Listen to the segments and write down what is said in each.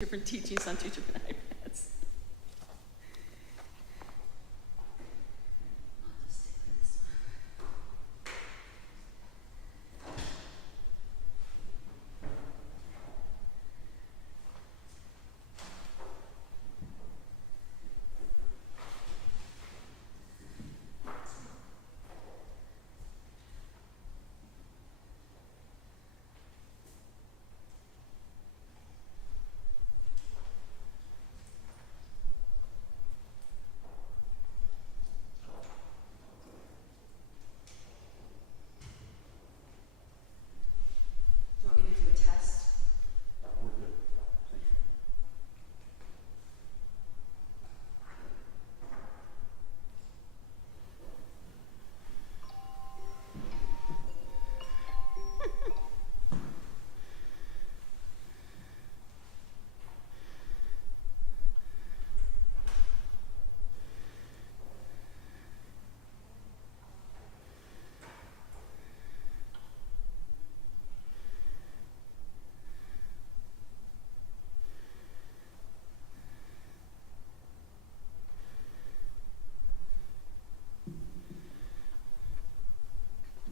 different teachings on two different iPads. I'll just stick with this one. Do you want me to do a test? We're good. Thank you.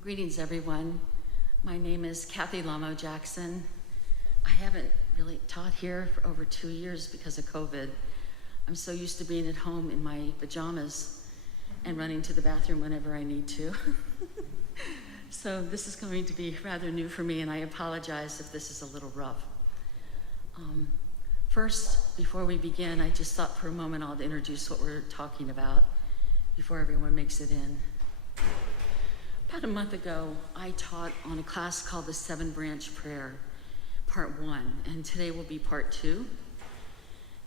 Greetings, everyone. My name is Cathy Lamo Jackson. I haven't really taught here for over 2 years because of COVID. I'm so used to being at home in my pajamas and running to the bathroom whenever I need to. So this is going to be rather new for me, and I apologize if this is a little rough. First, before we begin, I just thought for a moment I'll introduce what we're talking about before everyone makes it in. About a month ago, I taught on a class called the 7-Branch Prayer, Part 1, and today will be Part 2.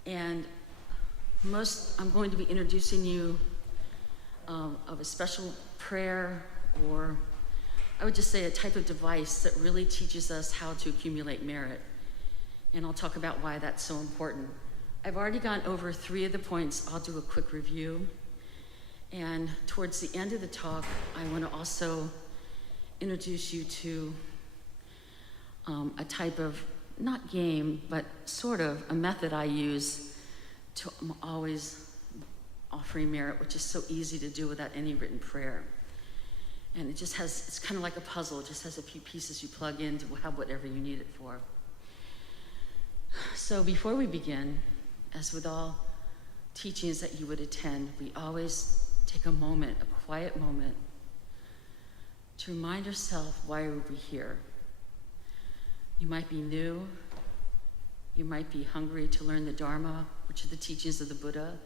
And I'm going to be introducing you of a special prayer, or I would just say a type of device that really teaches us how to accumulate merit. And I'll talk about why that's so important. I've already gone over 3 of the points. I'll do a quick review. And towards the end of the talk, I want to also introduce you to a type of, not game, but sort of a method I use to always offering merit, which is so easy to do without any written prayer. And it just has, it's kind of like a puzzle. It just has a few pieces you plug in to have whatever you need it for. So before we begin, as with all teachings that you would attend, we always take a moment, a quiet moment, to remind yourself why we're here. You might be new. You might be hungry to learn the Dharma, which are the teachings of the Buddha.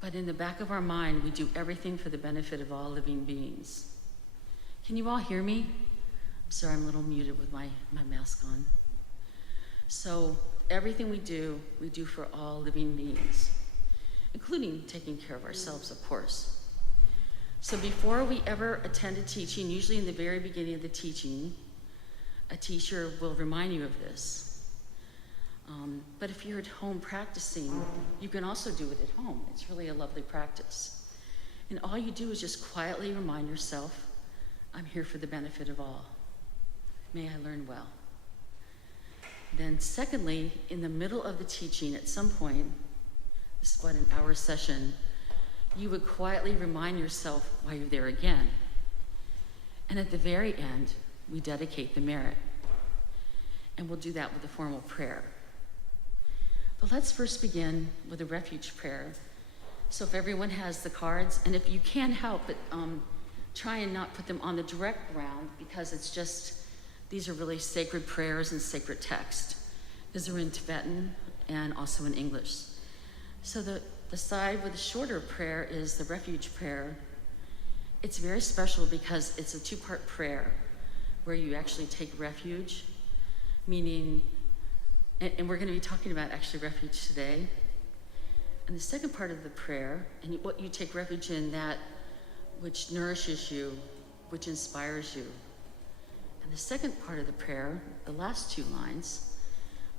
But in the back of our mind, we do everything for the benefit of all living beings. Can you all hear me? I'm sorry, I'm a little muted with my mask on. So everything we do for all living beings, including taking care of ourselves, of course. So before we ever attend a teaching, usually in the very beginning of the teaching, a teacher will remind you of this. But if you're at home practicing, you can also do it at home. It's really a lovely practice. And all you do is just quietly remind yourself, I'm here for the benefit of all. May I learn well. Then secondly, in the middle of the teaching, at some point, this is about an hour session, you would quietly remind yourself why you're there again. And at the very end, we dedicate the merit. And we'll do that with a formal prayer. But let's first begin with a Refuge Prayer. So if everyone has the cards, and if you can't help but try and not put them on the direct ground, because it's just, these are really sacred prayers and sacred text, because they're in Tibetan and also in English. So the side with the shorter prayer is the Refuge Prayer. It's very special because it's a 2-part prayer where you actually take refuge, meaning, and we're going to be talking about actually refuge today. And the second part of the prayer, and what you take refuge in, that which nourishes you, which inspires you. And the second part of the prayer, the last 2 lines,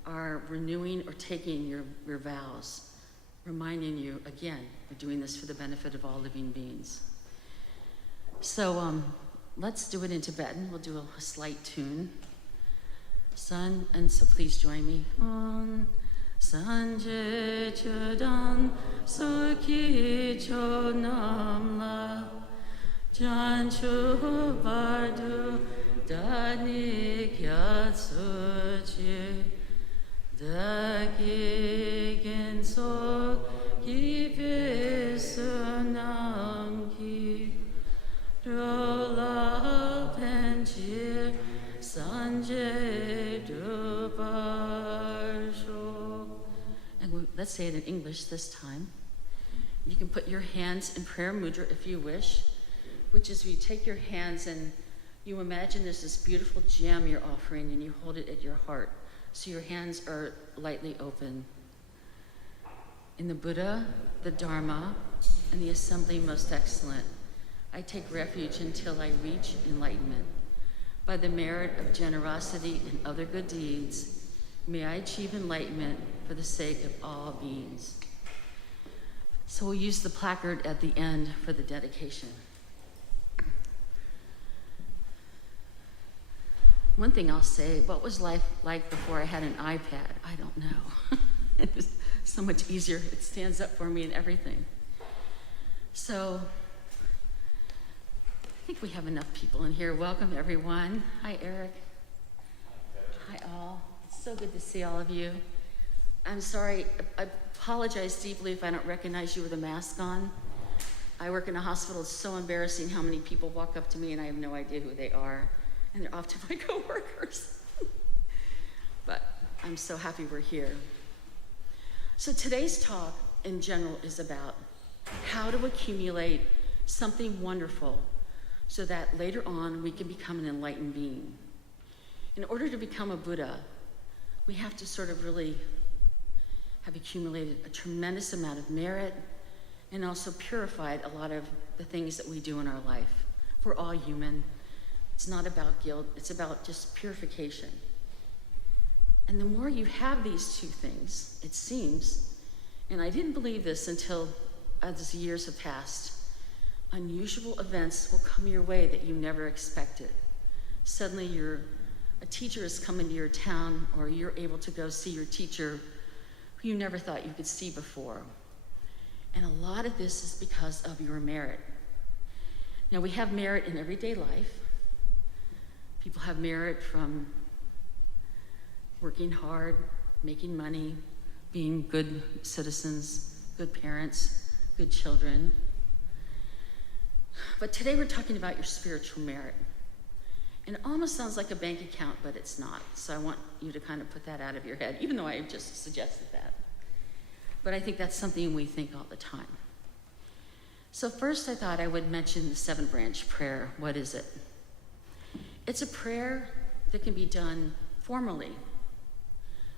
are renewing or taking your vows, reminding you, again, we're doing this for the benefit of all living beings. So let's do it in Tibetan. We'll do a slight tune. Sun, and so please join me. On Sanje Chodan Sukhi Chonamla Janchu Bardu Dani Kyatsuchi Daki Genso Ki Pesunam Ki Rola Penchir Sanje Dubarsho. And let's say it in English this time. You can put your hands in prayer mudra if you wish, which is you take your hands and you imagine there's this beautiful gem you're offering and you hold it at your heart. So your hands are lightly open. In the Buddha, the Dharma, and the Assembly Most Excellent, I take refuge until I reach enlightenment. By the merit of generosity and other good deeds, may I achieve enlightenment for the sake of all beings. So we'll use the placard at the end for the dedication. One thing I'll say, what was life like before I had an iPad? I don't know. It was so much easier. It stands up for me and everything. So I think we have enough people in here. Welcome, everyone. Hi, Eric. Hi, all. It's so good to see all of you. I'm sorry. I apologize deeply if I don't recognize you with a mask on. I work in a hospital. It's so embarrassing how many people walk up to me and I have no idea who they are. And they're often my coworkers. But I'm so happy we're here. So today's talk in general is about how to accumulate something wonderful so that later on we can become an enlightened being. In order to become a Buddha, we have to sort of really have accumulated a tremendous amount of merit and also purified a lot of the things that we do in our life. We're all human. It's not about guilt, it's about just purification. And the more you have these two things, it seems, and I didn't believe this until as years have passed, unusual events will come your way that you never expected. Suddenly a teacher is coming to your town, or you're able to go see your teacher who you never thought you could see before. And a lot of this is because of your merit. Now we have merit in everyday life. People have merit from working hard, making money, being good citizens, good parents, good children. But today we're talking about your spiritual merit. And it almost sounds like a bank account, but it's not. So I want you to kind of put that out of your head, even though I just suggested that. But I think that's something we think all the time. So first I thought I would mention the 7-branch prayer. What is it? It's a prayer that can be done formally.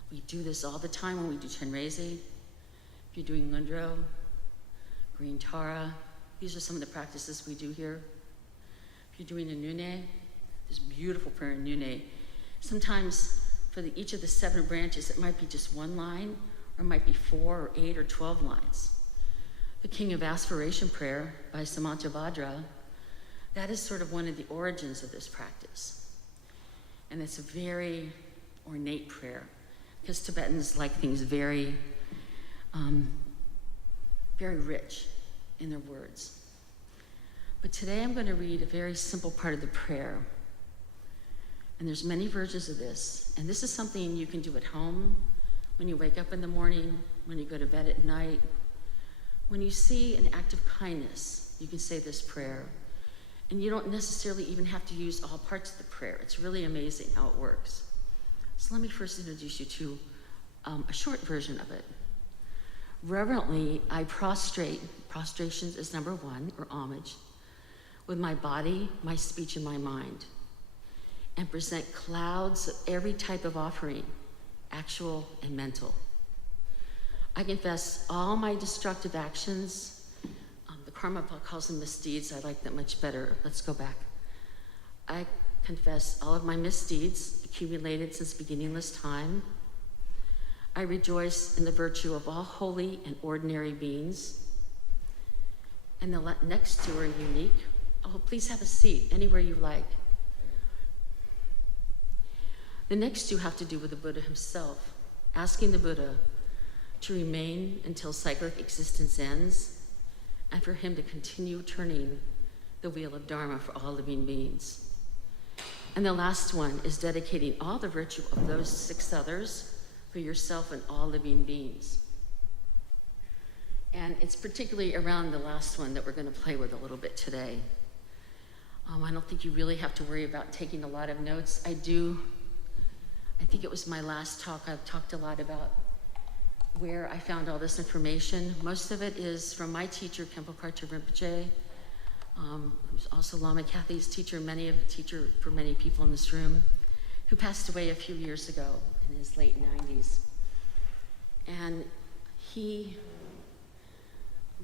We do this all the time when we do Chenrezig. If you're doing Mudra, Green Tara, these are some of the practices we do here. If you're doing a Nune, this beautiful prayer in Nune. Sometimes for each of the 7 branches, it might be just one line, or it might be 4 or 8 or 12 lines. The King of Aspiration prayer by Samantabhadra, that is sort of one of the origins of this practice. And it's a very ornate prayer, because Tibetans like things very, very rich in their words. But today I'm going to read a very simple part of the prayer. And there's many versions of this. And this is something you can do at home, when you wake up in the morning, when you go to bed at night. When you see an act of kindness, you can say this prayer. And you don't necessarily even have to use all parts of the prayer. It's really amazing how it works. So let me first introduce you to a short version of it. Reverently, I prostrate, prostrations is number 1, or homage, with my body, my speech, and my mind, and present clouds of every type of offering, actual and mental. I confess all my destructive actions. The Karma calls them misdeeds. I like that much better. Let's go back. I confess all of my misdeeds accumulated since beginningless time. I rejoice in the virtue of all holy and ordinary beings. And the next two are unique. Oh, please have a seat anywhere you like. The next two have to do with the Buddha himself, asking the Buddha to remain until cyclic existence ends, and for him to continue turning the wheel of Dharma for all living beings. And the last one is dedicating all the virtue of those 6 others for yourself and all living beings. And it's particularly around the last one that we're going to play with a little bit today. I don't think you really have to worry about taking a lot of notes. I think it was my last talk, I've talked a lot about where I found all this information. Most of it is from my teacher, Khenpo Karthar Rinpoche, who's also Lama Cathy's teacher, teacher for many people in this room, who passed away a few years ago in his late 90s. And he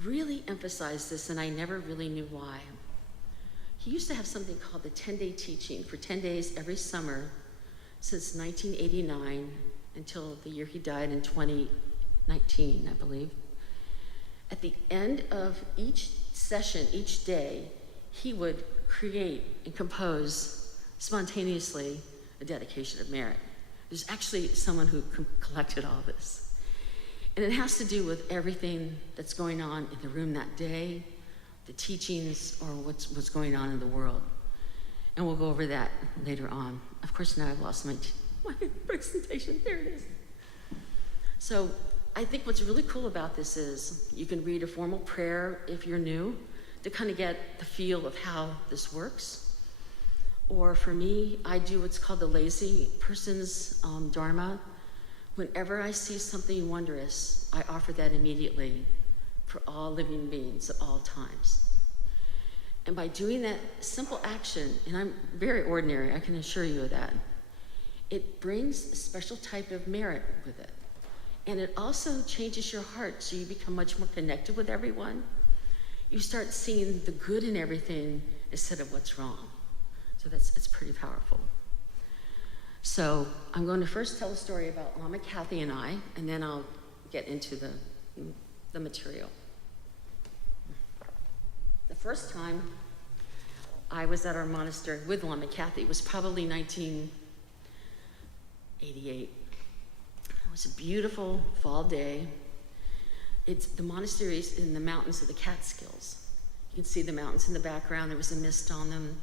really emphasized this, and I never really knew why. He used to have something called the 10-day teaching for 10 days every summer since 1989 until the year he died in 2019, I believe. At the end of each session, each day, he would create and compose spontaneously a dedication of merit. There's actually someone who collected all this. And it has to do with everything that's going on in the room that day, the teachings, or what's going on in the world. And we'll go over that later on. Of course, now I've lost my presentation. There it is. So I think what's really cool about this is you can read a formal prayer if you're new to kind of get the feel of how this works. Or for me, I do what's called the lazy person's Dharma. Whenever I see something wondrous, I offer that immediately for all living beings at all times. And by doing that simple action, and I'm very ordinary, I can assure you of that, it brings a special type of merit with it. And it also changes your heart, so you become much more connected with everyone. You start seeing the good in everything instead of what's wrong. So it's pretty powerful. So I'm going to first tell a story about Lama Cathy and I, and then I'll get into the material. The first time I was at our monastery with Lama Cathy was probably 1988. It was a beautiful fall day. The monastery is in the mountains of the Catskills. You can see the mountains in the background. There was a mist on them.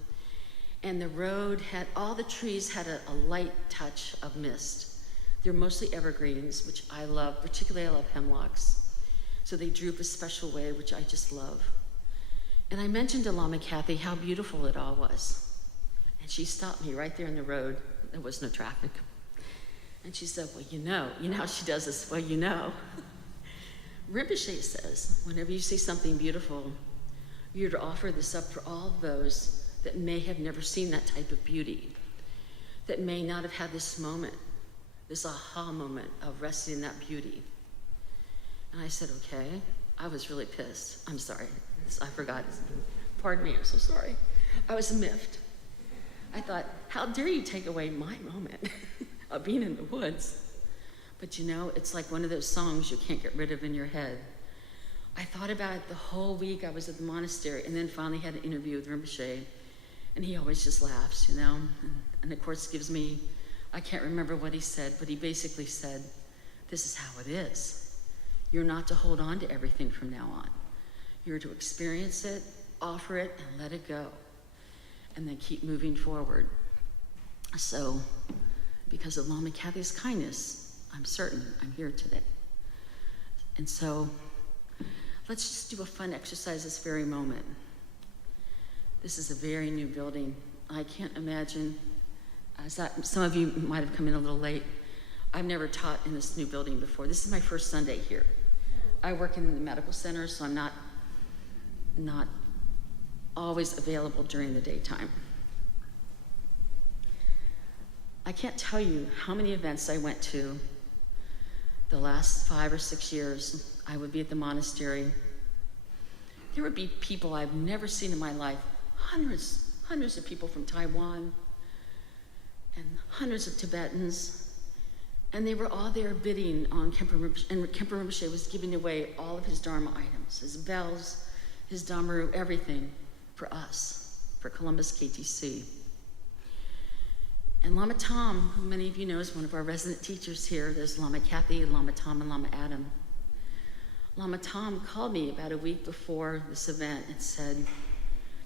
And the road all the trees had a light touch of mist. They're mostly evergreens, which I love. Particularly I love hemlocks. So they droop a special way, which I just love. And I mentioned to Lama Cathy how beautiful it all was. And she stopped me right there in the road. There was no traffic. And she said, well, you know how she does this? Well, you know. Rinpoche says, whenever you see something beautiful, you're to offer this up for all those that may have never seen that type of beauty, that may not have had this moment, this aha moment of resting in that beauty. And I said, okay. I was really pissed. I'm sorry. I forgot. Pardon me, I'm so sorry. I was miffed. I thought, how dare you take away my moment of being in the woods? But it's like one of those songs you can't get rid of in your head. I thought about it the whole week I was at the monastery, and then finally had an interview with Rinpoche, and he always just laughs, and of course gives me, I can't remember what he said, but he basically said, this is how it is. You're not to hold on to everything from now on. You're to experience it, offer it, and let it go, and then keep moving forward. So, because of Lama Cathy's kindness, I'm certain I'm here today. And so, let's just do a fun exercise this very moment. This is a very new building. I can't imagine, some of you might have come in a little late. I've never taught in this new building before. This is my first Sunday here. I work in the medical center, so I'm not always available during the daytime. I can't tell you how many events I went to the last 5 or 6 years. I would be at the monastery. There would be people I've never seen in my life, hundreds of people from Taiwan, and hundreds of Tibetans, and they were all there bidding on Khenpo Rinpoche, and Khenpo Rinpoche was giving away all of his Dharma items, his bells, his Dhammaru, everything for us, for Columbus KTC. And Lama Tom, who many of you know is one of our resident teachers here, there's Lama Cathy, Lama Tom, and Lama Adam. Lama Tom called me about a week before this event and said,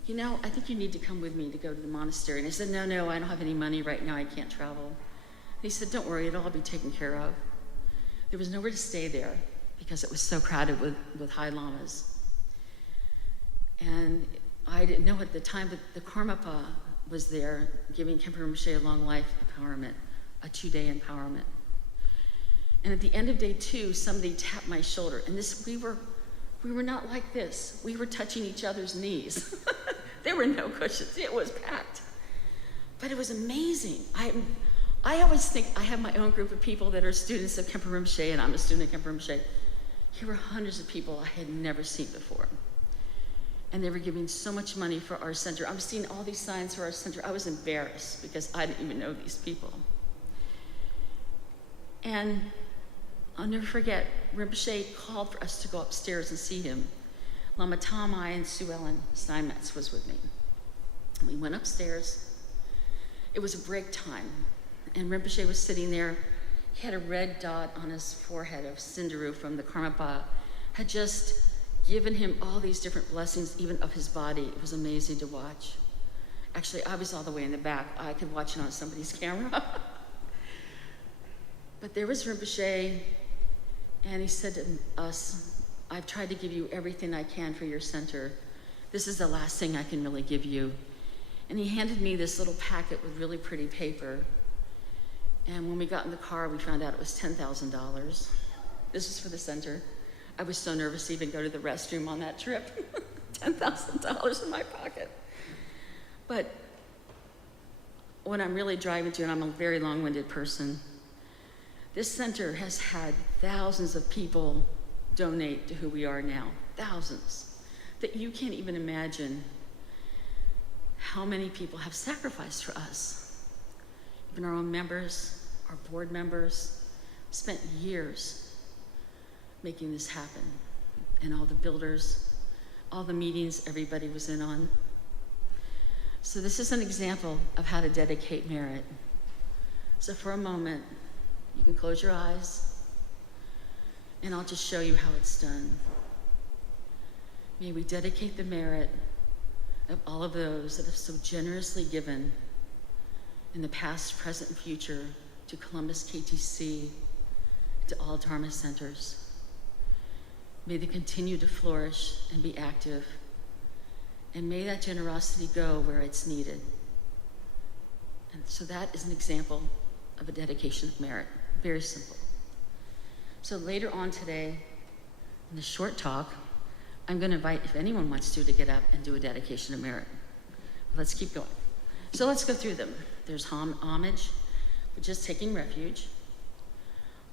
you know, I think you need to come with me to go to the monastery. And I said, no, I don't have any money right now, I can't travel. And he said, don't worry, it'll all be taken care of. There was nowhere to stay there because it was so crowded with high lamas. And I didn't know at the time, but the Karmapa was there giving Khenpo Rinpoche a long life empowerment, a 2-day empowerment. And at the end of day 2, somebody tapped my shoulder. And we were not like this. We were touching each other's knees. There were no cushions. It was packed. But it was amazing. I always think I have my own group of people that are students of Khenpo Rinpoche, and I'm a student of Khenpo Rinpoche. Here were hundreds of people I had never seen before. And they were giving so much money for our center. I'm seeing all these signs for our center. I was embarrassed because I didn't even know these people. And I'll never forget, Rinpoche called for us to go upstairs and see him. Lama Tamai and Sue Ellen Steinmetz was with me. We went upstairs. It was a break time, and Rinpoche was sitting there. He had a red dot on his forehead of Cinderu from the Karmapa, had just given him all these different blessings, even of his body. It was amazing to watch. Actually, I was all the way in the back. I could watch it on somebody's camera. But there was Rinpoche, and he said to us, I've tried to give you everything I can for your center. This is the last thing I can really give you. And he handed me this little packet with really pretty paper. And when we got in the car, we found out it was $10,000. This was for the center. I was so nervous to even go to the restroom on that trip. $10,000 in my pocket. But what I'm really driving to, and I'm a very long-winded person, this center has had thousands of people donate to who we are now, thousands, that you can't even imagine how many people have sacrificed for us. Even our own members, our board members, spent years making this happen. And all the builders, all the meetings everybody was in on. So this is an example of how to dedicate merit. So for a moment, you can close your eyes, and I'll just show you how it's done. May we dedicate the merit of all of those that have so generously given in the past, present, and future to Columbus KTC, to all Dharma centers. May they continue to flourish and be active, and may that generosity go where it's needed. And so that is an example of a dedication of merit, very simple. So later on today, in the short talk, I'm going to invite, if anyone wants to get up and do a dedication of merit. Let's keep going. So let's go through them. There's homage, which is taking refuge,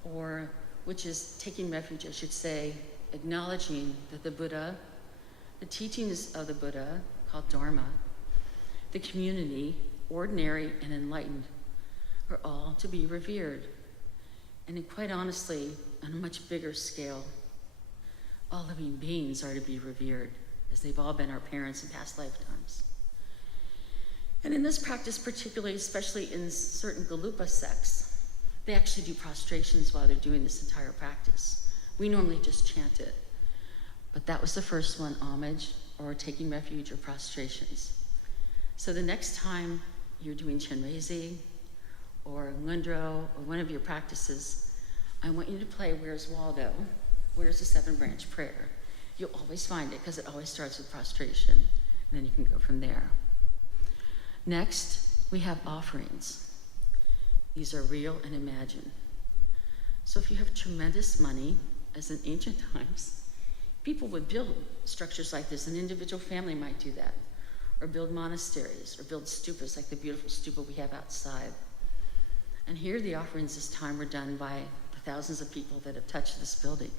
or which is taking refuge, I should say, acknowledging that the Buddha, the teachings of the Buddha, called Dharma, the community, ordinary and enlightened, are all to be revered. And quite honestly, on a much bigger scale, all living beings are to be revered, as they've all been our parents in past lifetimes. And in this practice, particularly, especially in certain Galupa sects, they actually do prostrations while they're doing this entire practice. We normally just chant it. But that was the first one, homage, or taking refuge, or prostrations. So the next time you're doing Chenrezi, or Ngundro, or one of your practices, I want you to play Where's Waldo? Where's the 7-branch prayer? You'll always find it, because it always starts with prostration, and then you can go from there. Next, we have offerings. These are real and imagined. So if you have tremendous money, as in ancient times, people would build structures like this. An individual family might do that, or build monasteries, or build stupas like the beautiful stupa we have outside. And here the offerings this time were done by the thousands of people that have touched this building.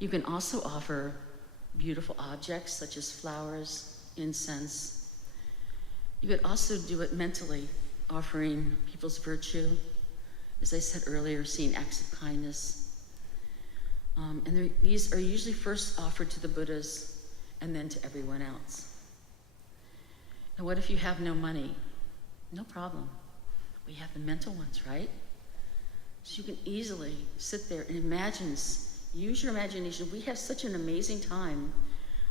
You can also offer beautiful objects such as flowers, incense. You could also do it mentally, offering people's virtue, as I said earlier, seeing acts of kindness. These are usually first offered to the Buddhas and then to everyone else. And what if you have no money? No problem. we have the mental ones, right? So you can easily sit there and imagine, use your imagination. We have such an amazing time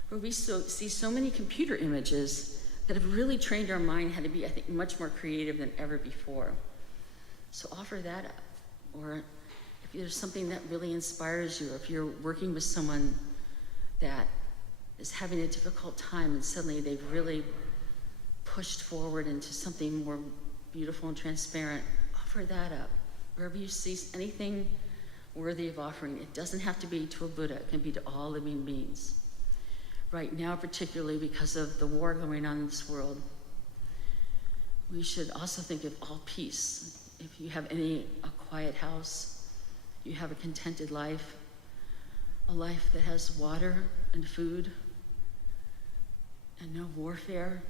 where we see so many computer images that have really trained our mind how to be, I think, much more creative than ever before. So offer that up. Or if there's something that really inspires you, or if you're working with someone that is having a difficult time and suddenly they've really pushed forward into something more beautiful and transparent, offer that up. Wherever you see anything worthy of offering, it doesn't have to be to a Buddha, it can be to all living beings. Right now, particularly because of the war going on in this world, we should also think of all peace. If you have a quiet house, you have a contented life, a life that has water and food and no warfare,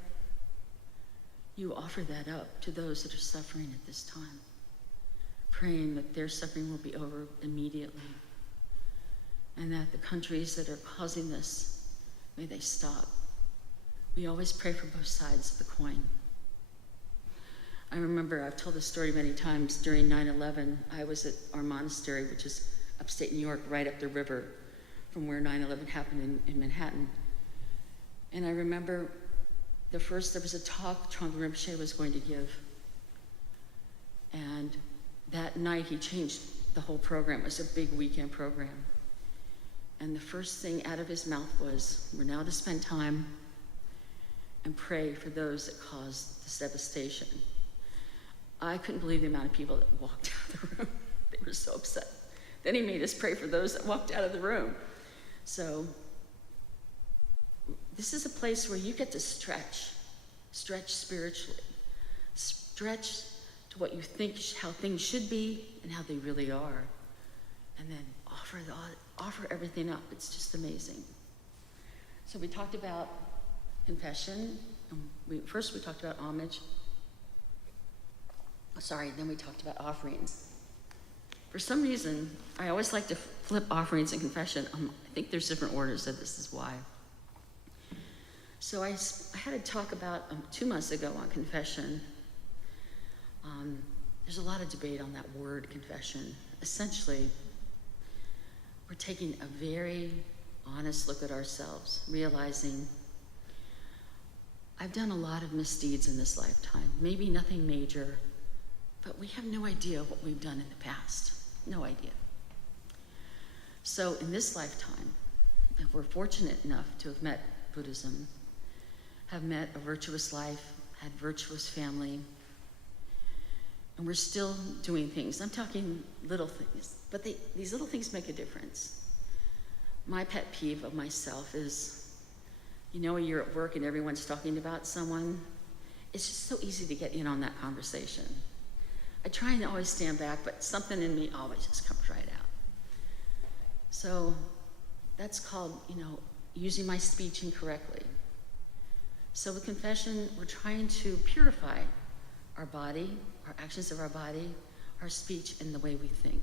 you offer that up to those that are suffering at this time, praying that their suffering will be over immediately, and that the countries that are causing this, may they stop. We always pray for both sides of the coin. I remember, I've told this story many times, during 9/11, I was at our monastery, which is upstate New York, right up the river from where 9/11 happened in Manhattan. And I remember there was a talk Trungpa Rinpoche was going to give. And that night he changed the whole program. It was a big weekend program. And the first thing out of his mouth was, we're now to spend time and pray for those that caused this devastation. I couldn't believe the amount of people that walked out of the room. They were so upset. Then he made us pray for those that walked out of the room. So this is a place where you get to stretch spiritually, stretch to what you think, how things should be and how they really are, and then offer everything up. It's just amazing. So we talked about confession. First we talked about homage. Then we talked about offerings. For some reason, I always like to flip offerings and confession. I think there's different orders, so this is why. So I had a talk about 2 months ago on confession. There's a lot of debate on that word, confession. Essentially, we're taking a very honest look at ourselves, realizing I've done a lot of misdeeds in this lifetime, maybe nothing major, but we have no idea what we've done in the past. No idea. So in this lifetime, if we're fortunate enough to have met Buddhism, have met a virtuous life, had virtuous family, and we're still doing things. I'm talking little things, but these little things make a difference. My pet peeve of myself is, you're at work and everyone's talking about someone. It's just so easy to get in on that conversation. I try and always stand back, but something in me always just comes right out. So that's called, using my speech incorrectly. So with confession, we're trying to purify our body, our actions of our body, our speech, and the way we think.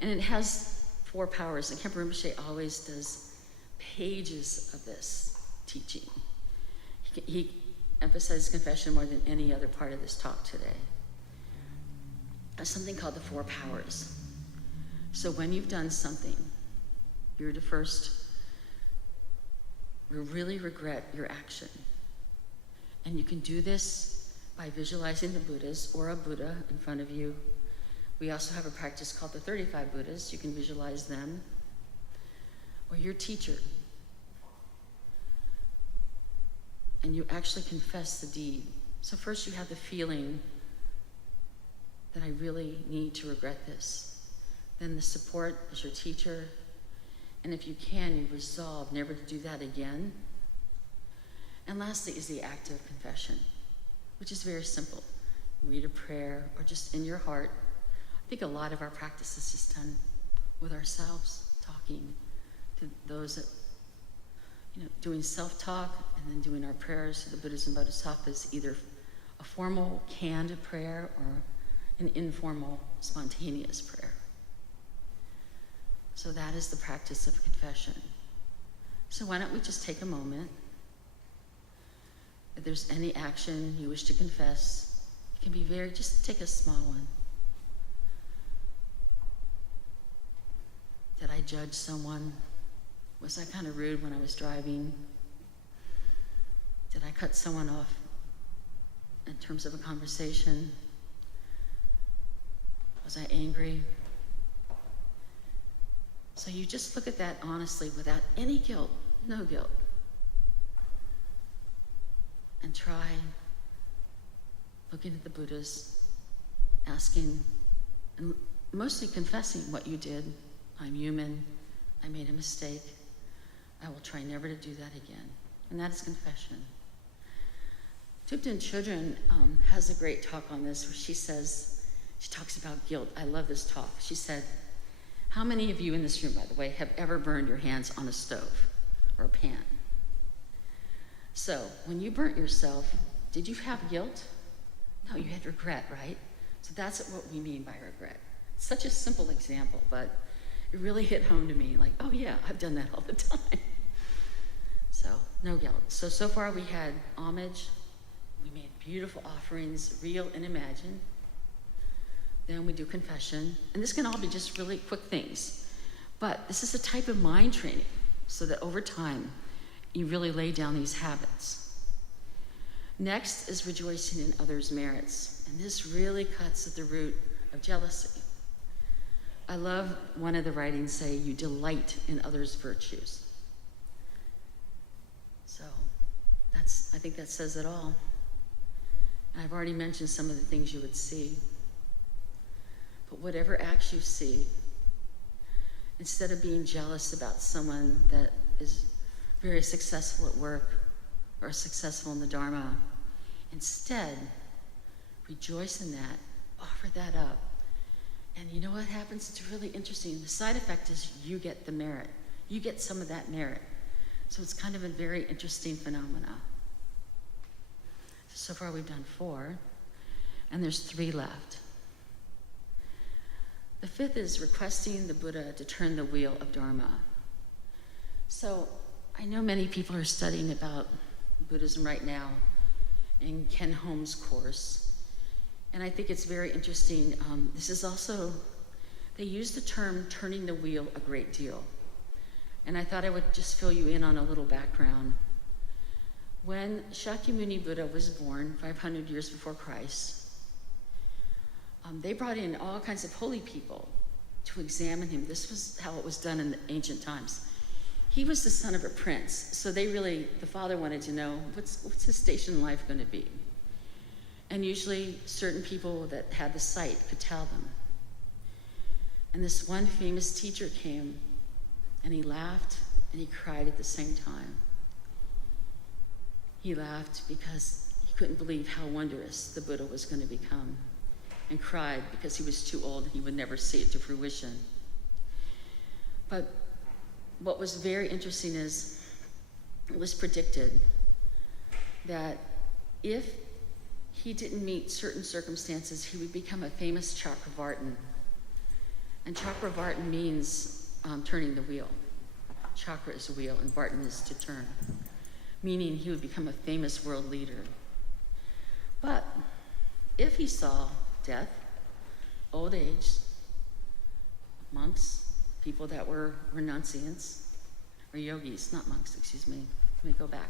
And it has 4 powers, and Khenpo Rinpoche always does pages of this teaching. He emphasizes confession more than any other part of this talk today. There's something called the 4 powers. So when you've done something, you're to first really regret your action. And you can do this by visualizing the Buddhas or a Buddha in front of you. We also have a practice called the 35 Buddhas. You can visualize them. Or your teacher. And you actually confess the deed. So first you have the feeling that I really need to regret this. Then the support is your teacher. And if you can, you resolve never to do that again. And lastly is the act of confession, which is very simple. Read a prayer or just in your heart. I think a lot of our practice is just done with ourselves, talking to those that, doing self-talk and then doing our prayers to the Buddhas and Bodhisattvas, either a formal, canned prayer or an informal, spontaneous prayer. So that is the practice of confession. So why don't we just take a moment. If there's any action you wish to confess, you can be just take a small one. Did I judge someone? Was I kind of rude when I was driving? Did I cut someone off in terms of a conversation? Was I angry? So you just look at that honestly without any guilt, no guilt. And try looking at the Buddhas, asking, and mostly confessing what you did. I'm human, I made a mistake. I will try never to do that again. And that is confession. Thupten Chodron has a great talk on this where she talks about guilt. I love this talk. She said, how many of you in this room, by the way, have ever burned your hands on a stove or a pan? So when you burnt yourself, did you have guilt? No, you had regret, right? So that's what we mean by regret. It's such a simple example, but it really hit home to me, like, oh yeah, I've done that all the time. So no guilt. So far we had homage. We made beautiful offerings, real and imagined. Then we do confession. And this can all be just really quick things. But this is a type of mind training so that over time, you really lay down these habits. Next is rejoicing in others' merits. And this really cuts at the root of jealousy. I love one of the writings say, you delight in others' virtues. So I think that says it all. And I've already mentioned some of the things you would see. But whatever acts you see, instead of being jealous about someone that is very successful at work or successful in the Dharma, instead, rejoice in that, offer that up. And you know what happens? It's really interesting. The side effect is you get the merit. You get some of that merit. So it's kind of a very interesting phenomena. So far we've done 4, and there's 3 left. The 5th is requesting the Buddha to turn the wheel of Dharma. So I know many people are studying about Buddhism right now in Ken Holmes' course, and I think it's very interesting. This is also, they use the term turning the wheel a great deal. And I thought I would just fill you in on a little background. When Shakyamuni Buddha was born 500 years before Christ, they brought in all kinds of holy people to examine him. This was how it was done in the ancient times. He was the son of a prince, so the father wanted to know, what's his station in life going to be? And usually certain people that had the sight could tell them. And this one famous teacher came, and he laughed and he cried at the same time. He laughed because he couldn't believe how wondrous the Buddha was going to become, and cried because he was too old and he would never see it to fruition. But what was very interesting is it was predicted that if he didn't meet certain circumstances, he would become a famous Chakravartin. And Chakravartin means turning the wheel. Chakra is a wheel and Vartin is to turn, meaning he would become a famous world leader. But if he saw death, old age, monks, people that were renunciants, or yogis, not monks, excuse me. Let me go back.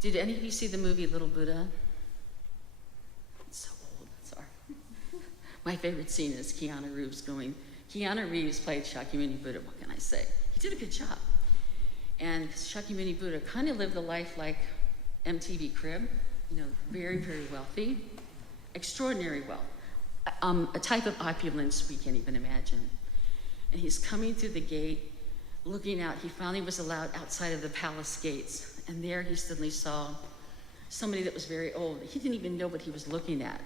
Did any of you see the movie Little Buddha? It's so old, sorry. My favorite scene is Keanu Reeves played Shakyamuni Buddha, what can I say? He did a good job. And Shakyamuni Buddha kind of lived a life like MTV Crib, very, very wealthy. Extraordinary wealth, a type of opulence we can't even imagine. And he's coming through the gate, looking out. He finally was allowed outside of the palace gates, and there he suddenly saw somebody that was very old. He didn't even know what he was looking at.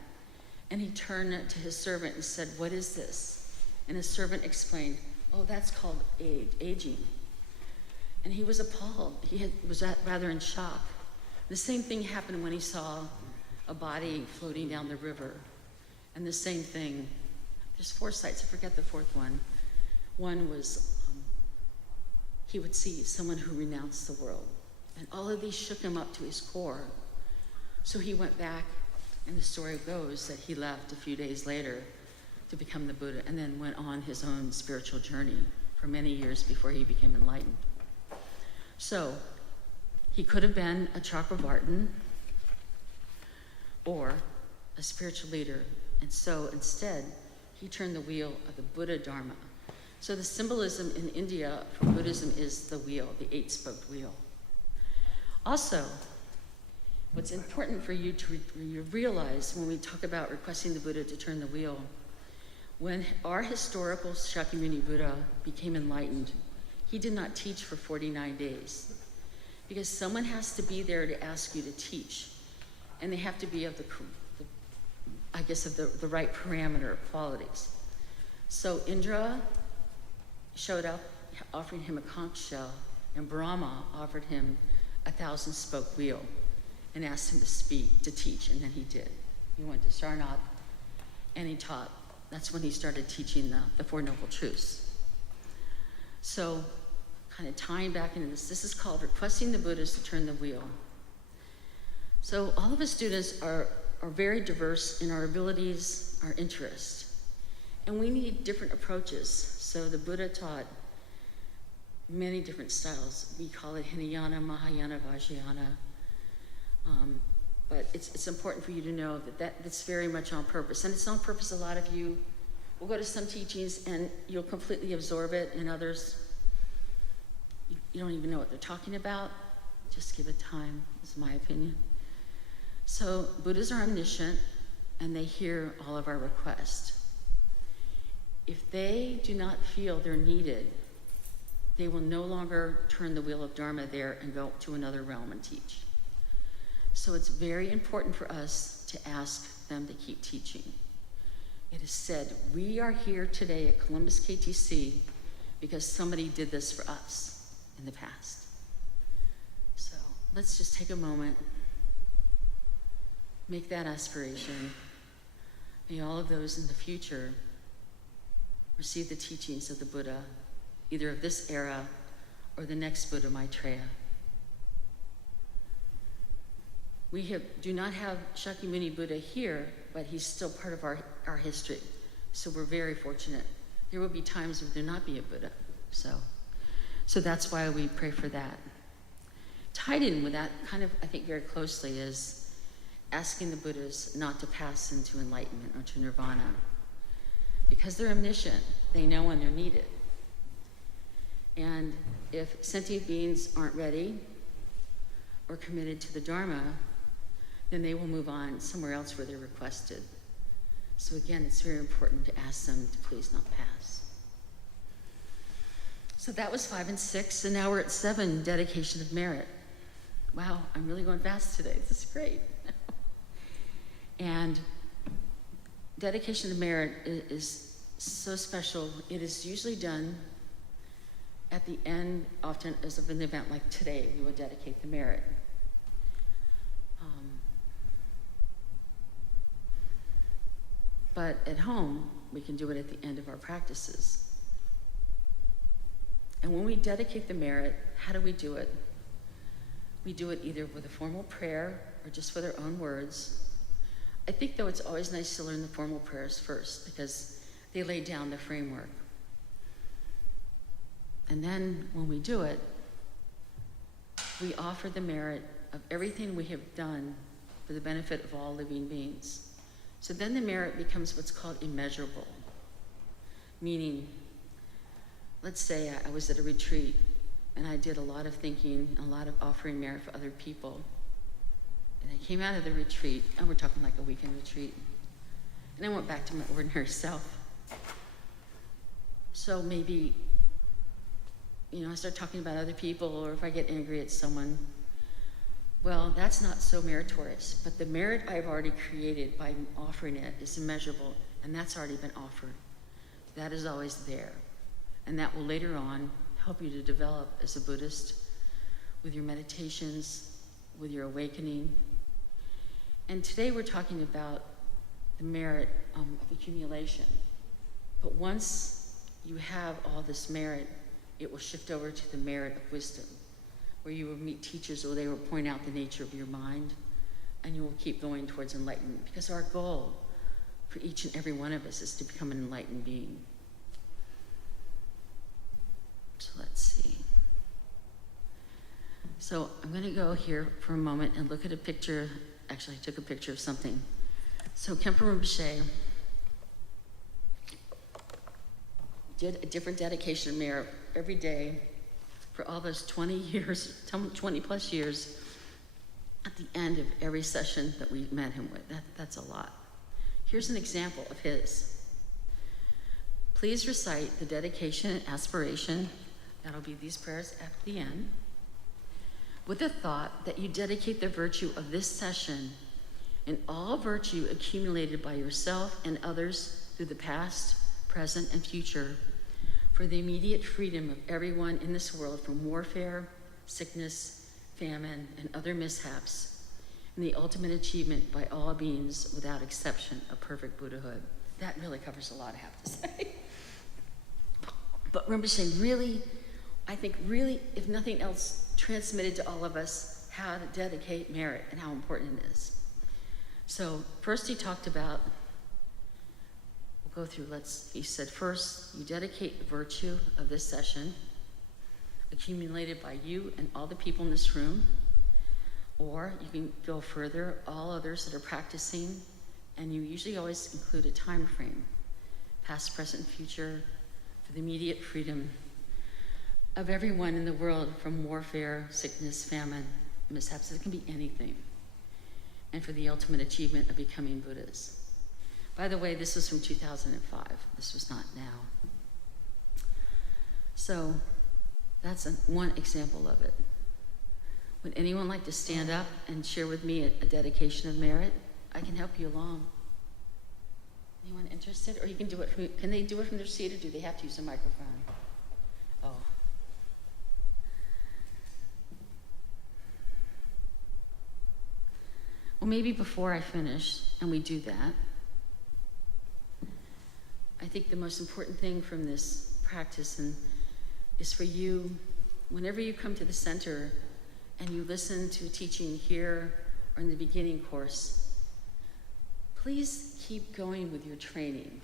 And he turned to his servant and said, "What is this?" And his servant explained, "Oh, that's called aging." And he was appalled. Was rather in shock. The same thing happened when he saw a body floating down the river. And the same thing, there's 4 sights, I forget the 4th one. One was, he would see someone who renounced the world. And all of these shook him up to his core. So he went back And the story goes that he left a few days later to become the Buddha and then went on his own spiritual journey for many years before he became enlightened. So he could have been a Chakravartin or a spiritual leader. And so instead, he turned the wheel of the Buddha Dharma. So the symbolism in India for Buddhism is the wheel, the 8-spoked wheel. Also, what's important for you to realize when we talk about requesting the Buddha to turn the wheel, when our historical Shakyamuni Buddha became enlightened, he did not teach for 49 days because someone has to be there to ask you to teach, and they have to be of the right parameter qualities. So Indra showed up offering him a conch shell, and Brahma offered him a 1,000-spoke wheel and asked him to teach, and then he did. He went to Sarnath and he taught. That's when he started teaching the Four Noble Truths. So kind of tying back into this is called requesting the Buddhas to turn the wheel. So all of us students are very diverse in our abilities, our interests, and we need different approaches. So the Buddha taught many different styles. We call it Hinayana, Mahayana, Vajrayana. But it's important for you to know that's very much on purpose. And it's on purpose. A lot of you will go to some teachings and you'll completely absorb it, and others, you don't even know what they're talking about. Just give it time, is my opinion. So Buddhas are omniscient, and they hear all of our requests. If they do not feel they're needed, they will no longer turn the wheel of Dharma there and go to another realm and teach. So it's very important for us to ask them to keep teaching. It is said, we are here today at Columbus KTC because somebody did this for us in the past. So let's just take a moment, make that aspiration. May all of those in the future receive the teachings of the Buddha, either of this era or the next Buddha Maitreya. We do not have Shakyamuni Buddha here, but he's still part of our history. So we're very fortunate. There will be times when there not be a Buddha. So that's why we pray for that. Tied in with that, kind of, I think very closely, is asking the Buddhas not to pass into enlightenment or to nirvana. Because they're omniscient, they know when they're needed. And if sentient beings aren't ready or committed to the Dharma, then they will move on somewhere else where they're requested. So again, it's very important to ask them to please not pass. So that was 5 and 6, and now we're at 7, dedication of merit. Wow, I'm really going fast today. This is great. And dedication of merit is so special. It is usually done at the end, often as of an event like today, we will dedicate the merit. But at home, we can do it at the end of our practices. And when we dedicate the merit, how do we do it? We do it either with a formal prayer or just with our own words. I think, though, it's always nice to learn the formal prayers first because they lay down the framework. And then when we do it, we offer the merit of everything we have done for the benefit of all living beings. So then the merit becomes what's called immeasurable. Meaning, let's say I was at a retreat and I did a lot of thinking, a lot of offering merit for other people. And I came out of the retreat, and we're talking like a weekend retreat, and I went back to my ordinary self. So maybe, I start talking about other people, or if I get angry at someone, well, that's not so meritorious. But the merit I've already created by offering it is immeasurable, and that's already been offered. That is always there. And that will later on help you to develop as a Buddhist with your meditations, with your awakening. And today we're talking about the merit of accumulation. But once you have all this merit, it will shift over to the merit of wisdom, where you will meet teachers or they will point out the nature of your mind, and you will keep going towards enlightenment, because our goal for each and every one of us is to become an enlightened being. So let's see. So I'm going to go here for a moment and look at a picture. Actually, I took a picture of something. So Khenpo Rinpoche did a different dedication of merit every day for all those 20 years, 20 plus years, at the end of every session that we met him with. That's a lot. Here's an example of his. Please recite the dedication and aspiration. That'll be these prayers at the end, with the thought that you dedicate the virtue of this session and all virtue accumulated by yourself and others through the past, present, and future for the immediate freedom of everyone in this world from warfare, sickness, famine, and other mishaps, and the ultimate achievement by all beings without exception of perfect Buddhahood. That really covers a lot, I have to say. But Rinpoche really, I think really, if nothing else, transmitted to all of us how to dedicate merit and how important it is. So first he talked about, we'll go through, he said first, you dedicate the virtue of this session accumulated by you and all the people in this room, or you can go further, all others that are practicing, and you usually always include a time frame, past, present, future, for the immediate freedom of everyone in the world from warfare, sickness, famine, mishaps. It can be anything. And for the ultimate achievement of becoming Buddhas. By the way, this was from 2005. This was not now. So that's one example of it. Would anyone like to stand up and share with me a dedication of merit? I can help you along. Anyone interested? Or you can do it from, can they do it from their seat, or do they have to use a microphone? Oh. Well, maybe before I finish, and we do that, I think the most important thing from this practice is for you, whenever you come to the center and you listen to a teaching here or in the beginning course, please keep going with your training.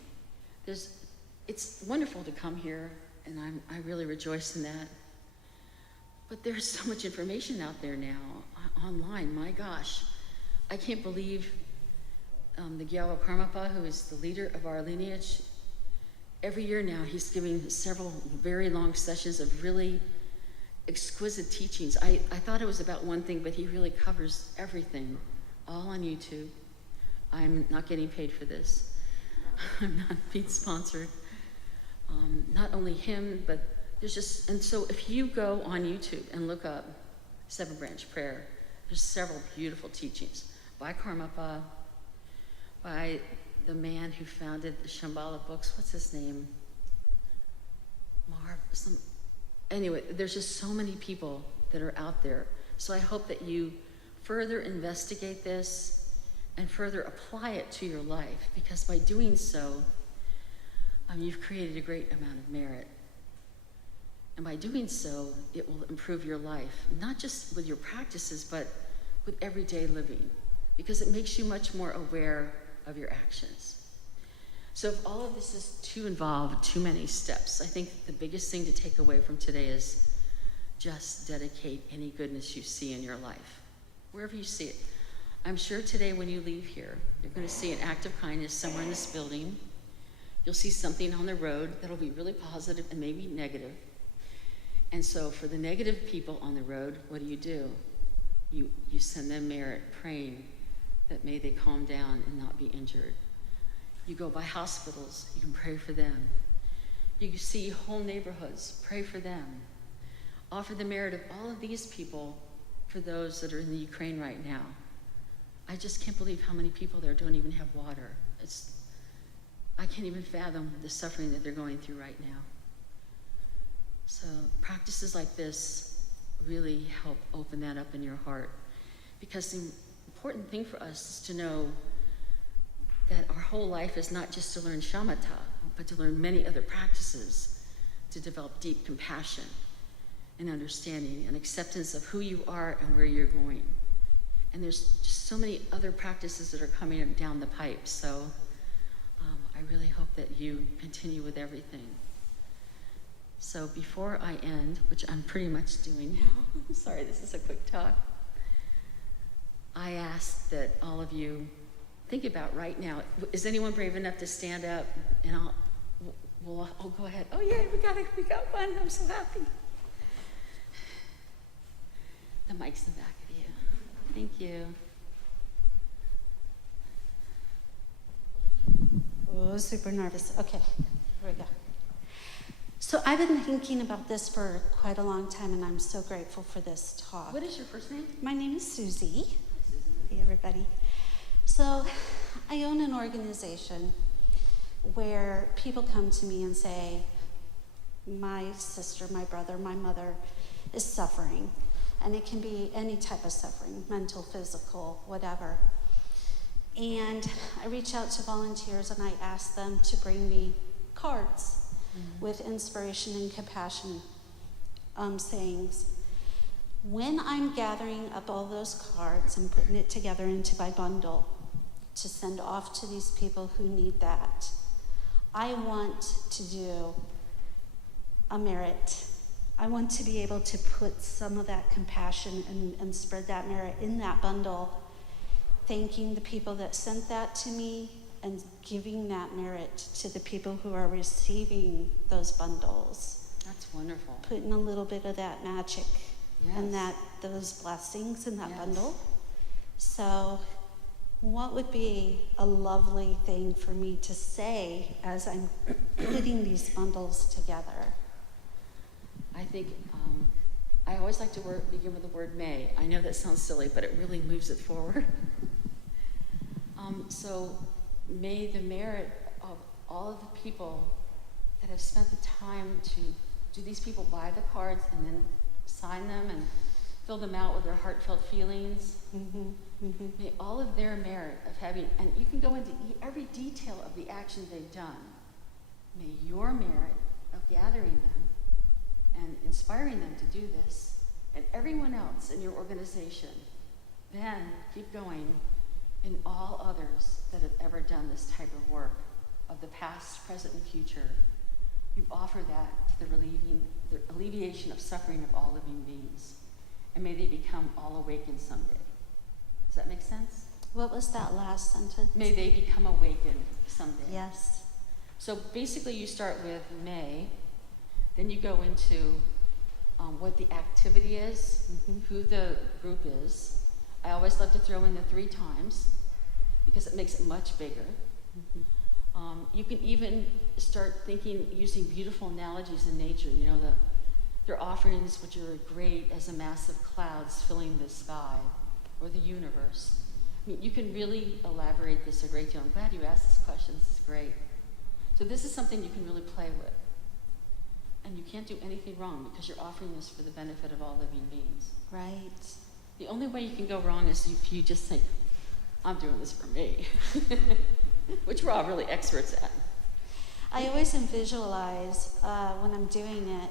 It's wonderful to come here, and I really rejoice in that. But there's so much information out there now, online, my gosh. I can't believe the Gyalwa Karmapa, who is the leader of our lineage, every year now he's giving several very long sessions of really exquisite teachings. I thought it was about one thing, but he really covers everything, all on YouTube. I'm not getting paid for this. I'm not being sponsored. Not only him, but there's just, and so if you go on YouTube and look up Seven Branch Prayer, there's several beautiful teachings by Karmapa, by the man who founded the Shambhala books. What's his name? Anyway, there's just so many people that are out there. So I hope that you further investigate this and further apply it to your life, because by doing so, you've created a great amount of merit. And by doing so, it will improve your life, not just with your practices, but with everyday living, because it makes you much more aware of your actions. So if all of this is too involved, too many steps, I think the biggest thing to take away from today is just dedicate any goodness you see in your life, wherever you see it. I'm sure today when you leave here, you're going to see an act of kindness somewhere in this building. You'll see something on the road that'll be really positive and maybe negative. And so for the negative people on the road, what do? You send them merit, praying that may they calm down and not be injured. You go by hospitals, you can pray for them. You see whole neighborhoods, pray for them. Offer the merit of all of these people for those that are in the Ukraine right now. I just can't believe how many people there don't even have water. I can't even fathom the suffering that they're going through right now. So practices like this really help open that up in your heart, because the important thing for us is to know that our whole life is not just to learn shamatha, but to learn many other practices to develop deep compassion and understanding and acceptance of who you are and where you're going. And there's just so many other practices that are coming down the pipe. So I really hope that you continue with everything. So before I end, which I'm pretty much doing now, I'm sorry, this is a quick talk. I ask that all of you think about right now. Is anyone brave enough to stand up? And I'll go ahead. Oh yeah, we got one. I'm so happy. The mic's in the back of you. Thank you. Oh, super nervous. Okay, here we go. So I've been thinking about this for quite a long time, and I'm so grateful for this talk. What is your first name? My name is Susie. Hey, everybody. So I own an organization where people come to me and say, my sister, my brother, my mother is suffering. And it can be any type of suffering, mental, physical, whatever. And I reach out to volunteers and I ask them to bring me cards with inspiration and compassion sayings. When I'm gathering up all those cards and putting it together into my bundle to send off to these people who need that, I want to do a merit. I want to be able to put some of that compassion and spread that merit in that bundle, thanking the people that sent that to me and giving that merit to the people who are receiving those bundles. That's wonderful. Putting a little bit of that magic and Yes. those blessings in that Yes. bundle. So what would be a lovely thing for me to say as I'm putting these bundles together? I think I always like to begin with the word may. I know that sounds silly, but it really moves it forward. So may the merit of all of the people that have spent the time to, do these people buy the cards and then sign them and fill them out with their heartfelt feelings? May all of their merit of having, and you can go into every detail of the action they've done. May your merit of gathering them and inspiring them to do this, and everyone else in your organization, then keep going in all others that have ever done this type of work of the past, present, and future. You offer that to the alleviation of suffering of all living beings. And may they become all awakened someday. Does that make sense? What was that last sentence? May they become awakened someday. Yes. So basically you start with may, then you go into what the activity is, who the group is. I always love to throw in the 3 times because it makes it much bigger. You can even start thinking, using beautiful analogies in nature. You know, their offerings, which are great as a mass of clouds filling the sky or the universe. I mean, you can really elaborate this a great deal. I'm glad you asked this question. This is great. So this is something you can really play with. And you can't do anything wrong because you're offering this for the benefit of all living beings. Right. The only way you can go wrong is if you just think, I'm doing this for me, which we're all really experts at. I always visualize when I'm doing it,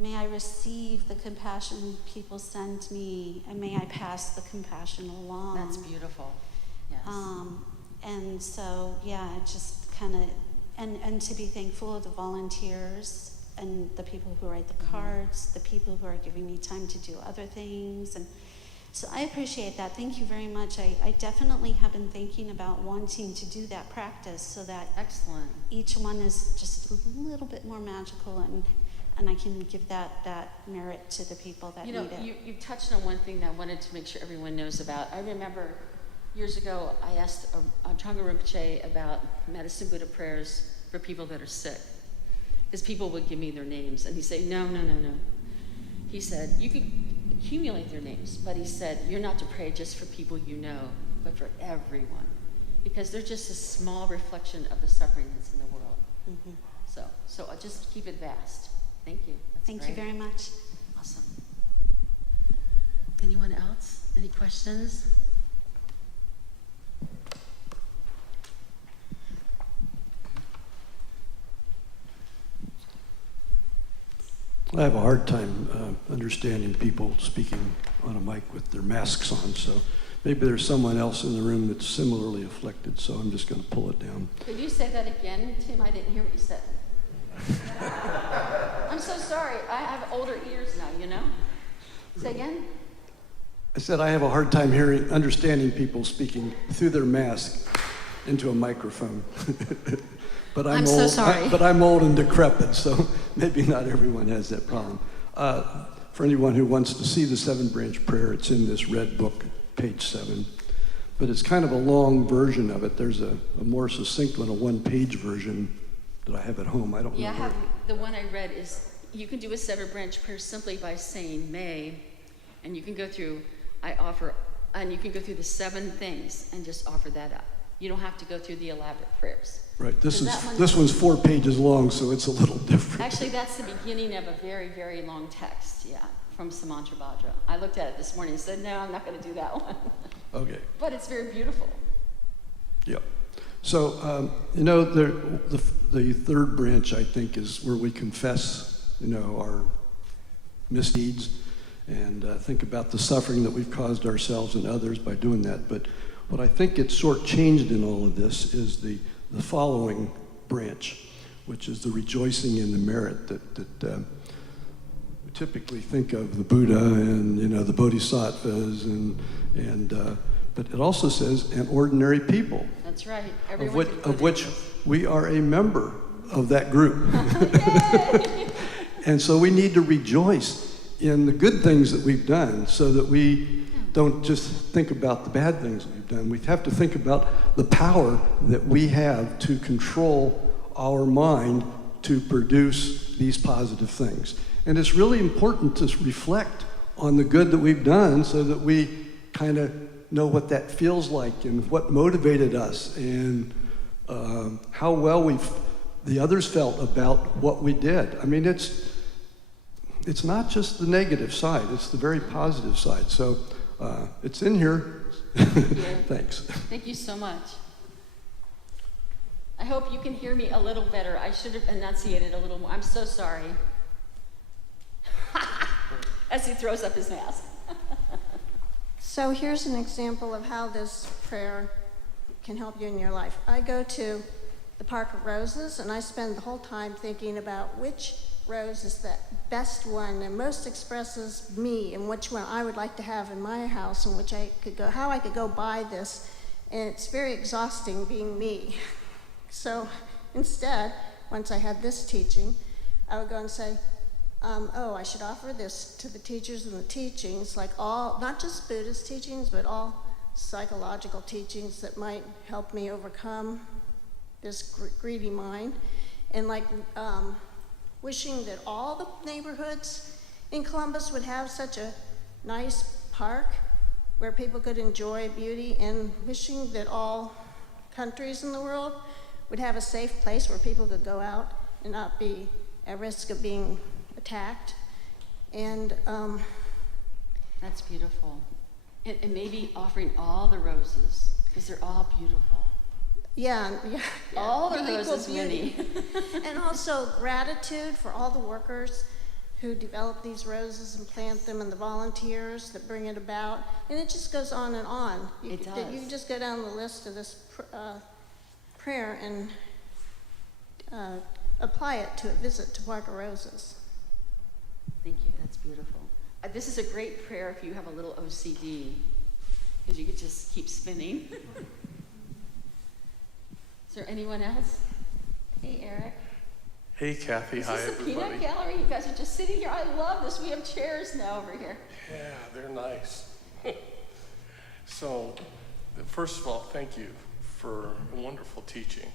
may I receive the compassion people send me, and may I pass the compassion along. That's beautiful. Yes. And so, yeah, just kind of, and to be thankful of the volunteers and the people who write the cards, the people who are giving me time to do other things. And so I appreciate that. Thank you very much. I definitely have been thinking about wanting to do that practice so that Excellent. each one is just a little bit more magical, and I can give that merit to the people that You know, need it. you touched on one thing that I wanted to make sure everyone knows about. I remember years ago, I asked Trungpa Rinpoche about medicine Buddha prayers for people that are sick. Because people would give me their names, and he'd say, no. He said, you could accumulate their names, but he said, you're not to pray just for people you know, but for everyone. Because they're just a small reflection of the suffering that's in the world. So I'll just keep it vast. Thank you. That's Thank great. you very much. Awesome. Anyone else? Any questions? I have a hard time understanding people speaking on a mic with their masks on, so maybe there's someone else in the room that's similarly afflicted, so I'm just going to pull it down. Could you say that again, Tim? I didn't hear what you said. I'm so sorry. I have older ears now, you know? Say again? I said I have a hard time understanding people speaking through their mask into a microphone. But I'm so sorry. But I'm old and decrepit, so maybe not everyone has that problem. For anyone who wants to see the 7-branch prayer, it's in this red book, page 7. But it's kind of a long version of it. There's a more succinct one, a 1-page version that I have at home. I don't know. Yeah, the one I read is, you can do a 7-branch prayer simply by saying may, and you can go through, and you can go through the 7 things and just offer that up. You don't have to go through the elaborate prayers. Right, this one's 4 pages long, so it's a little different. Actually, that's the beginning of a very, very long text, yeah, from Samantrabhadra. I looked at it this morning and said, no, I'm not going to do that one. Okay. But it's very beautiful. Yep. So, the 3rd branch, I think, is where we confess, our misdeeds and think about the suffering that we've caused ourselves and others by doing that. But what I think gets shortchanged in all of this is the following branch, which is the rejoicing in the merit that we typically think of the Buddha and the Bodhisattvas but it also says an ordinary people. That's right. Of which we are a member of that group. And so we need to rejoice in the good things that we've done so that we don't just think about the bad things that we've done. We have to think about the power that we have to control our mind to produce these positive things. And it's really important to reflect on the good that we've done so that we kind of know what that feels like and what motivated us and how well the others felt about what we did. I mean, it's not just the negative side, it's the very positive side. So it's in here. Thanks. Thank you so much. I hope you can hear me a little better. I should have enunciated a little more. I'm so sorry. As he throws up his mask. So here's an example of how this prayer can help you in your life. I go to the Park of Roses, and I spend the whole time thinking about which rose is the best one and most expresses me, and which one I would like to have in my house, and how I could go buy this. And it's very exhausting being me. So instead, once I had this teaching, I would go and say, I should offer this to the teachers and the teachings, like all, not just Buddhist teachings, but all psychological teachings that might help me overcome this greedy mind. And wishing that all the neighborhoods in Columbus would have such a nice park where people could enjoy beauty, and wishing that all countries in the world would have a safe place where people could go out and not be at risk of being attacked. And that's beautiful. And maybe offering all the roses, because they're all beautiful. Yeah. All the roses, Winnie. And also gratitude for all the workers who develop these roses and plant them, and the volunteers that bring it about. And it just goes on and on. It does. You can just go down the list of this prayer and apply it to a visit to Park of Roses. Thank you, that's beautiful. This is a great prayer if you have a little OCD, because you could just keep spinning. Is there anyone else? Hey, Eric. Hey, Cathy. Hi, everybody. Is this the peanut gallery? You guys are just sitting here. I love this. We have chairs now over here. Yeah, they're nice. So, first of all, thank you for a wonderful teaching.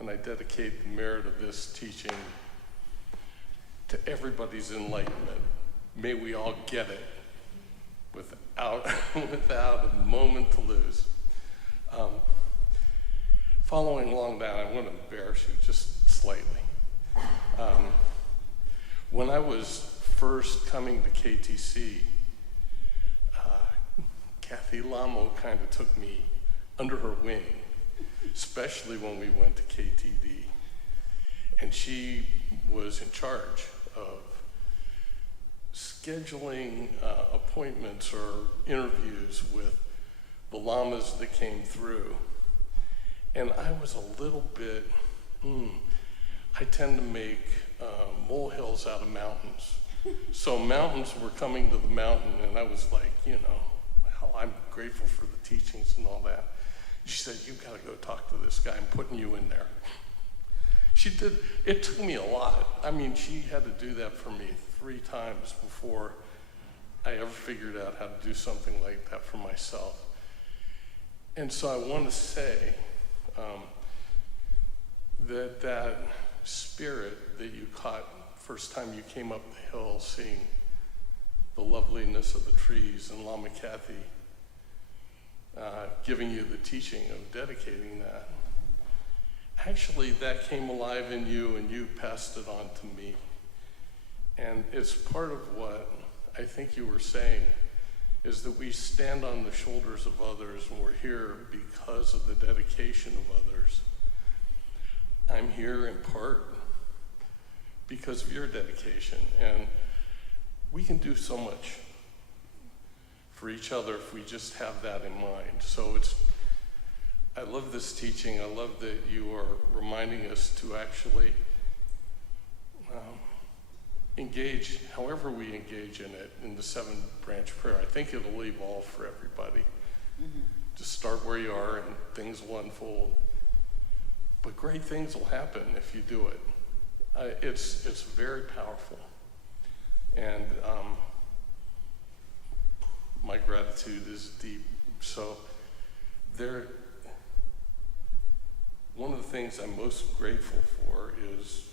And I dedicate the merit of this teaching to everybody's enlightenment. May we all get it without a moment to lose. Following along that, I want to embarrass you just slightly. When I was first coming to KTC, Cathy Lamo kind of took me under her wing, especially when we went to KTD. And she was in charge of scheduling appointments or interviews with the lamas that came through. And I was a little bit, I tend to make molehills out of mountains. So mountains were coming to the mountain, and I was like, hell, I'm grateful for the teachings and all that. She said, you've got to go talk to this guy. I'm putting you in there. She did. It took me a lot. I mean, she had to do that for me 3 times before I ever figured out how to do something like that for myself. And so I want to say that spirit that you caught first time you came up the hill, seeing the loveliness of the trees, and Lama Cathy giving you the teaching of dedicating that. Actually, that came alive in you, and you passed it on to me. And it's part of what I think you were saying, is that we stand on the shoulders of others, and we're here because of the dedication of others. I'm here in part because of your dedication, and we can do so much for each other if we just have that in mind. So I love this teaching. I love that you are reminding us to actually engage, however we engage in it, in the 7-branch prayer. I think it'll evolve for everybody. Mm-hmm. Just start where you are and things will unfold. But great things will happen if you do it. It's very powerful. And my gratitude is deep. So one of the things I'm most grateful for is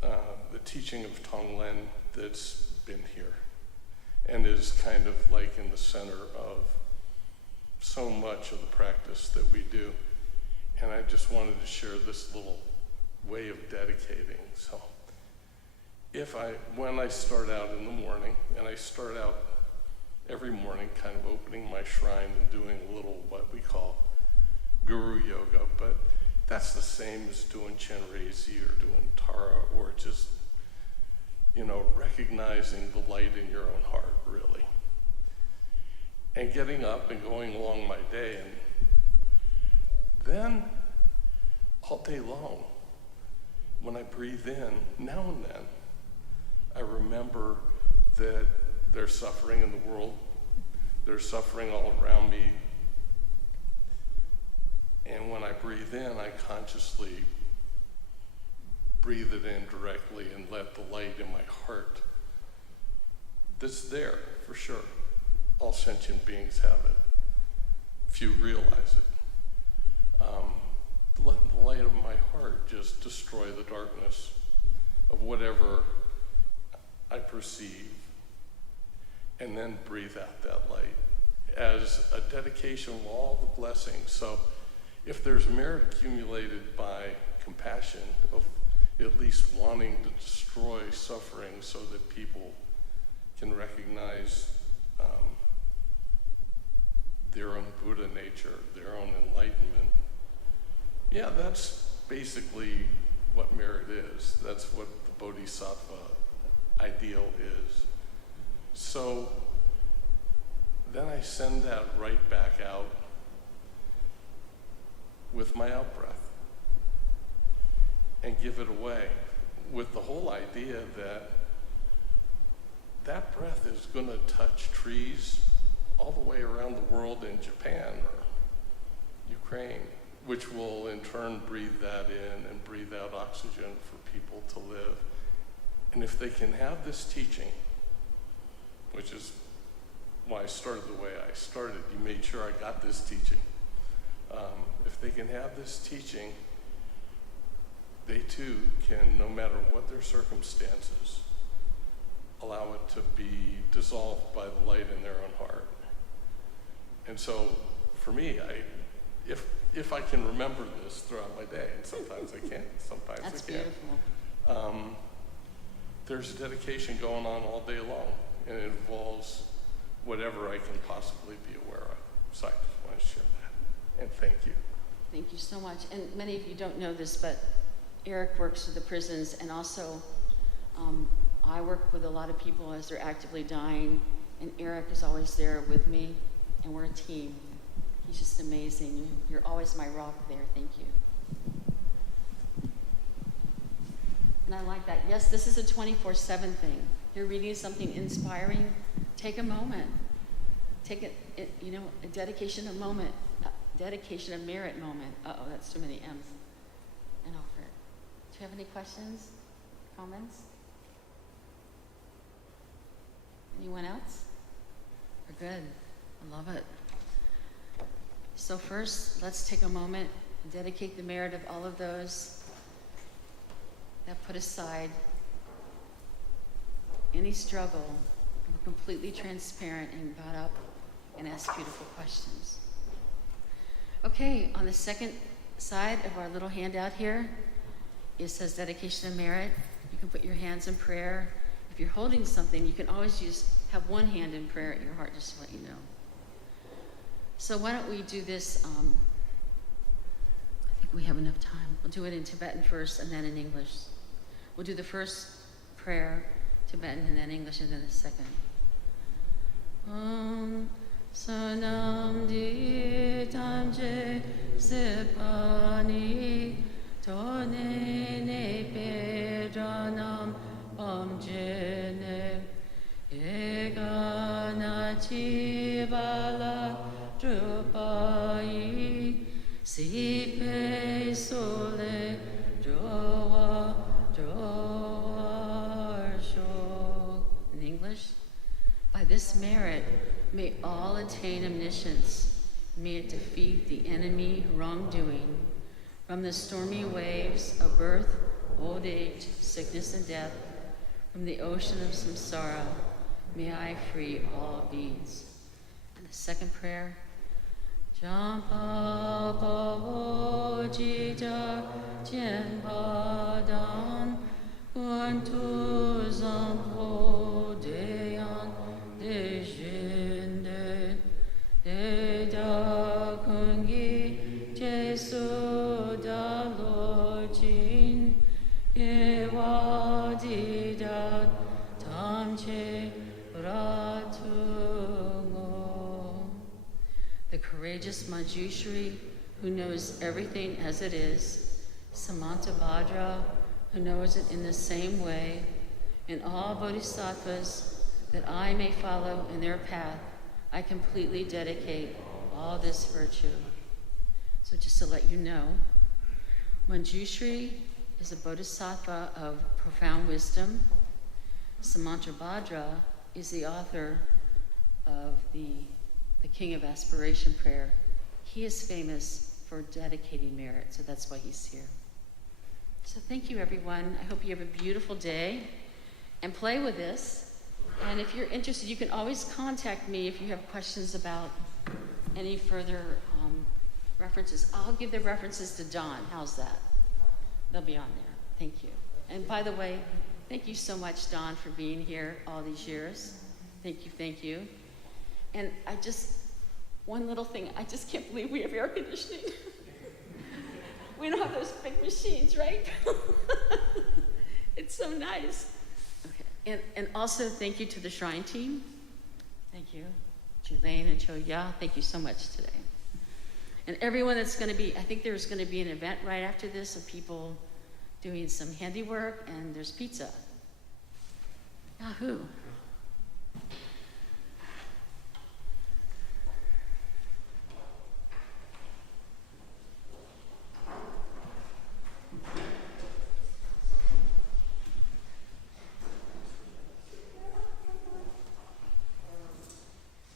the teaching of Tonglen that's been here and is kind of like in the center of so much of the practice that we do. And I just wanted to share this little way of dedicating. So when I start out in the morning, and I start out every morning kind of opening my shrine and doing a little what we call guru yoga, but that's the same as doing Chenrezi or doing Tara, or just, recognizing the light in your own heart, really. And getting up and going along my day, and then all day long, when I breathe in, now and then, I remember that there's suffering in the world, there's suffering all around me. And when I breathe in, I consciously breathe it in directly and let the light in my heart that's there, for sure. All sentient beings have it, if you realize it. Let the light of my heart just destroy the darkness of whatever I perceive, and then breathe out that light as a dedication of all the blessings. So if there's merit accumulated by compassion, of at least wanting to destroy suffering so that people can recognize their own Buddha nature, their own enlightenment, yeah, that's basically what merit is. That's what the Bodhisattva ideal is. So then I send that right back out with my out-breath and give it away with the whole idea that that breath is going to touch trees all the way around the world in Japan or Ukraine, which will in turn breathe that in and breathe out oxygen for people to live. And if they can have this teaching, which is why I started the way I started, you made sure I got this teaching. If they can have this teaching, they too can, no matter what their circumstances, allow it to be dissolved by the light in their own heart. And so, for me, if I can remember this throughout my day, and sometimes I can't, sometimes That's I can't. Beautiful. There's a dedication going on all day long, and it involves whatever I can possibly be aware of. So I just want to share that, and thank you. Thank you so much. And many of you don't know this, but Eric works with the prisons and also I work with a lot of people as they're actively dying, and Eric is always there with me, and we're a team. He's just amazing. You're always my rock there. Thank you. And I like that. Yes, this is a 24/7 thing. You're reading something inspiring, take a moment. Take a dedication of moment, dedication of merit moment. Uh-oh, that's too many M's. And offer it. Do you have any questions, comments? Anyone else? We're good. I love it. So first, let's take a moment and dedicate the merit of all of those that put aside any struggle and were completely transparent and got up and asked beautiful questions. Okay, on the second side of our little handout here, it says dedication of merit. You can put your hands in prayer. If you're holding something, you can always have one hand in prayer at your heart, just to let you know. So why don't we do this, I think we have enough time. We'll do it in Tibetan first and then in English. We'll do the first prayer, Tibetan, and then English, and then the second. Sanam di tamje sepani tone ne pedranam pamjene egana chibala drupai sipe sole droa sho. In English, by this merit, may all attain omniscience. May it defeat the enemy wrongdoing. From the stormy waves of birth, old age, sickness, and death, from the ocean of samsara, may I free all beings. And the second prayer, Jampa Pavo Jita Jenpadam Kuntu Zampo Deyan Dejinde Deda Kungi Jesu Dalojin Ewa Dida Tamche Ratungo. The courageous Manjushri, who knows everything as it is, Samantabhadra, who knows it in the same way, and all bodhisattvas, that I may follow in their path, I completely dedicate all this virtue. So just to let you know, Manjushri is a bodhisattva of profound wisdom. Samantabhadra is the author of the King of Aspiration prayer. He is famous for dedicating merit, so that's why he's here. So thank you, everyone. I hope you have a beautiful day and play with this. And if you're interested, you can always contact me if you have questions about any further references. I'll give the references to Don. How's that? They'll be on there. Thank you. And by the way, thank you so much, Don, for being here all these years. Thank you, thank you. And one little thing, I just can't believe we have air conditioning. We don't have those big machines, right? It's so nice. Okay. And also thank you to the Shrine team. Thank you. Julaine and Choya, thank you so much today. And everyone that's going to be, I think there's going to be an event right after this of people doing some handiwork, and there's pizza. Yahoo.